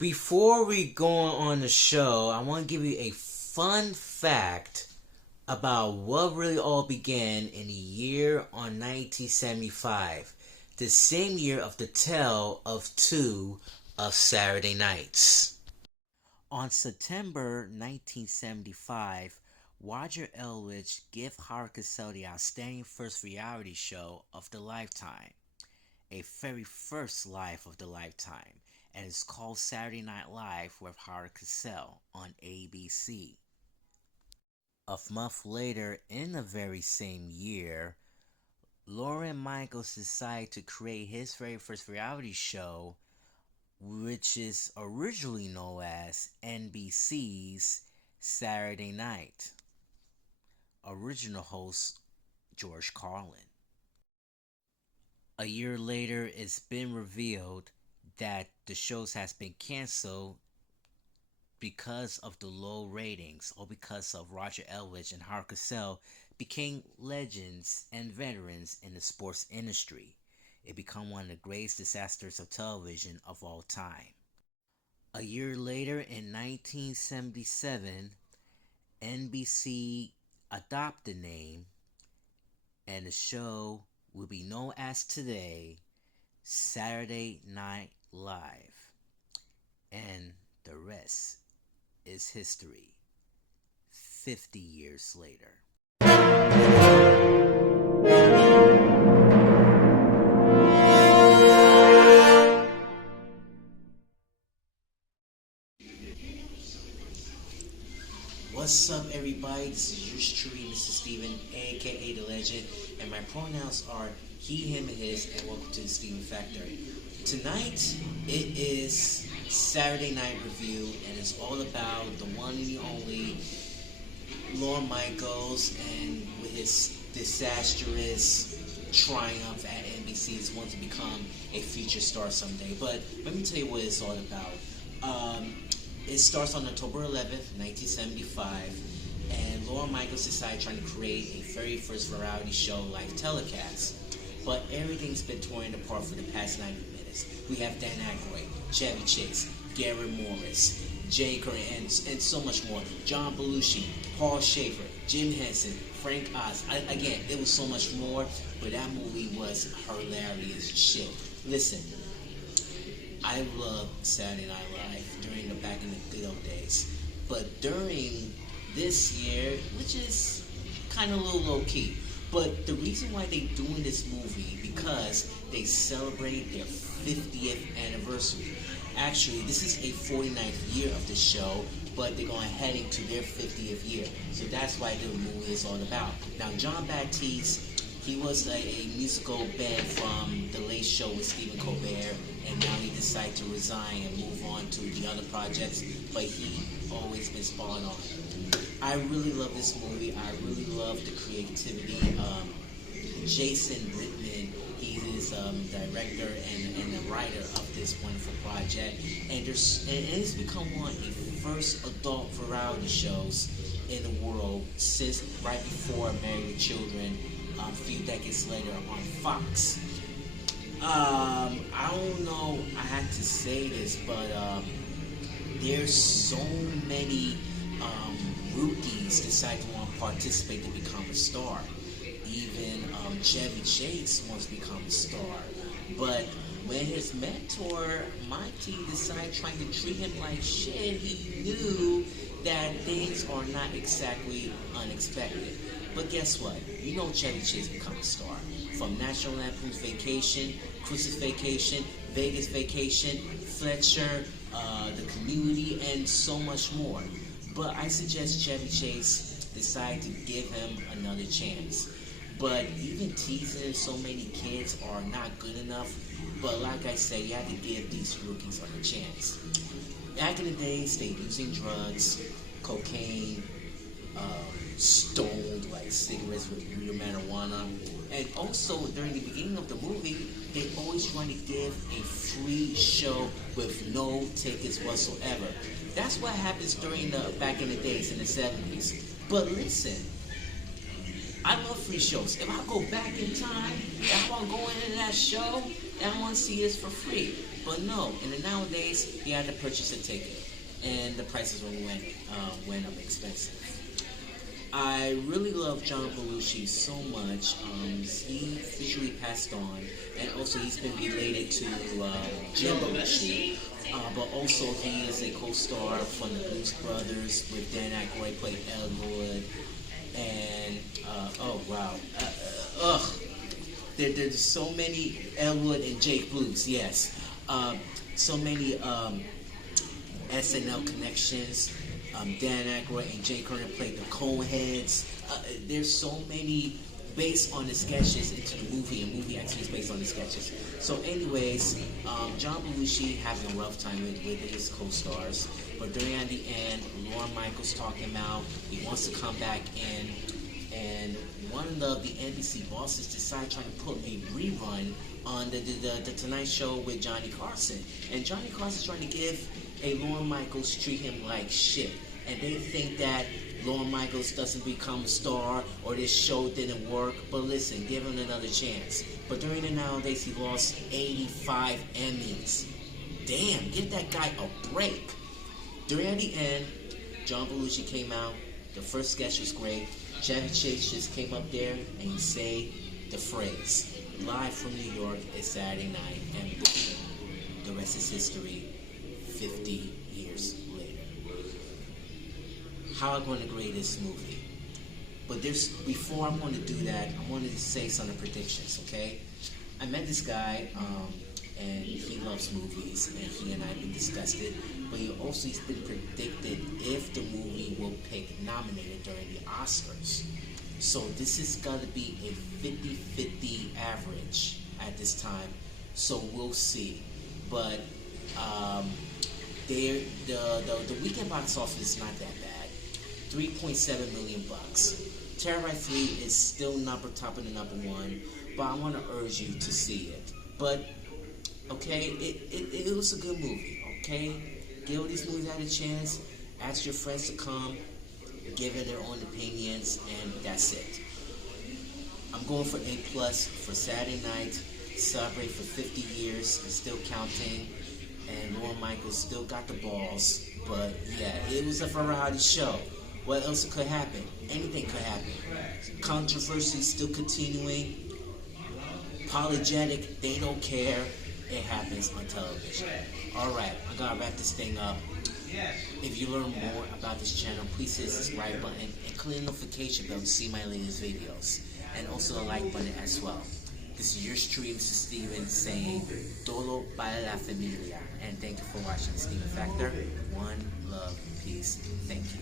Before we go on the show, I want to give you a fun fact about what really all began in the year on 1975, the same year of the tale of two of Saturday nights. On September 1975, Roger Elwich gave Howard Cosell the outstanding first reality show of the lifetime, a very first live of the lifetime, and it's called Saturday Night Live with Howard Cosell on ABC. A month later, in the very same year, Lorne Michaels decided to create his very first reality show, which is originally known as NBC's Saturday Night. Original host George Carlin. A year later, it's been revealed that the shows has been canceled because of the low ratings or because of Roger Elwich and Howard Cosell became legends and veterans in the sports industry. It became one of the greatest disasters of television of all time. A year later, in 1977, NBC adopted the name, and the show will be known as today Saturday Night Live. And the rest is history 50 years later. What's up, everybody? This is yours truly, Mr. Steven, aka The Legend, and my pronouns are he, him, and his, and welcome to the Steven Factory. Tonight, it is Saturday Night Review, and it's all about the one and the only Lorne Michaels, and with his disastrous triumph at NBC's want to become a future star someday. But let me tell you what it's all about. It starts on October 11th, 1975, and Lorne Michaels decided trying to create a very first variety show live telecast. But everything's been torn apart for the past 90 minutes. We have Dan Aykroyd, Chevy Chase, Gary Morris, Jay Curry, and so much more. John Belushi, Paul Schaefer, Jim Henson, Frank Oz. Again, it was so much more, but that movie was hilarious shit. Listen, I loved Saturday Night Live during the back in the good old days. But during this year, which is kind of a little low key, but the reason why they're doing this movie because they celebrate their 50th anniversary. Actually, this is a 49th year of the show, but they're going heading to their 50th year. So that's why the movie is all about. Now, John Baptiste, he was a musical band from The Late Show with Stephen Colbert, and now he decided to resign and move on to the other projects, but he always been spot on. I really love this movie. I really love the creativity. Jason Reitman, he is director and the writer of this wonderful project, and it's become one of the first adult variety shows in the world since right before Married with Children, a few decades later on Fox. I don't know, I had to say this, but there's so many rookies decide to want to participate to become a star. Even Chevy Chase wants to become a star. But when his mentor, Monty, decided trying to treat him like shit, he knew that things are not exactly unexpected. But guess what? You know Chevy Chase become a star. From National Lampoon's Vacation, Christmas Vacation, Vegas Vacation, Fletcher, The Community, and so much more. But I suggest Chevy Chase decide to give him another chance. But even teasing so many kids are not good enough. But like I said, you have to give these rookies a chance. Back in the days, they using drugs, cocaine, stoned like cigarettes with real marijuana. And also during the beginning of the movie, they always trying to give a free show with no tickets whatsoever. That's what happens during the back in the days in the 70s. But listen, I love free shows. If I go back in time, if I want to go into that show and I want to see this for free, But no, in the nowadays, you had to purchase a ticket, and the prices really went up expensive. I really love John Belushi so much. He officially passed on, and also he's been related to Jim Belushi. But also he is a co-star from the Blues Brothers with Dan Aykroyd played Elwood, and oh wow, there's so many Elwood and Jake Blues. Yes, so many SNL connections. Dan Aykroyd and Jay Kerner played the Coneheads. There's so many based on the sketches into the movie, and movie actually is based on the sketches. So anyways, John Belushi having a rough time with his co-stars, but during at the end, Lorne Michaels talking about he wants to come back in, and one of the NBC bosses decided trying to put a rerun on the Tonight Show with Johnny Carson, and Johnny Carson's trying to give a Lorne Michaels treat him like shit, and they think that Lorne Michaels doesn't become a star or this show didn't work. But listen, give him another chance. But during the nowadays, he lost 85 Emmys. Damn, give that guy a break. During the end, John Belushi came out. The first sketch was great. Chevy Chase just came up there and he said the phrase, "Live from New York, it's Saturday night," and the rest is history. 50 years later. How am I going to grade this movie? But before I'm going to do that, I wanted to say some of the predictions, okay? I met this guy, and he loves movies, and he and I have been discussed it, but he's been predicted if the movie will pick nominated during the Oscars. So this is got to be a 50-50 average at this time, so we'll see. But the weekend box office is not that bad. 3.7 million bucks. Terabyte 3 is still top of the number one, but I want to urge you to see it. But okay, it was a good movie. Okay, give all these movies out a chance. Ask your friends to come, give it their own opinions, and that's it. I'm going for A+ for Saturday night. Celebrate for 50 years and still counting. And Lorne Michaels still got the balls. But yeah, it was a variety show. What else could happen? Anything could happen. Controversy still continuing. Apologetic, they don't care. It happens on television. Alright, I gotta wrap this thing up. If you learn more about this channel, please hit the subscribe button and click the notification bell to see my latest videos. And also the like button as well. This is your stream, Mr. Steven, saying Todo para la familia. And thank you for watching Steven Factor. One love, peace. Thank you.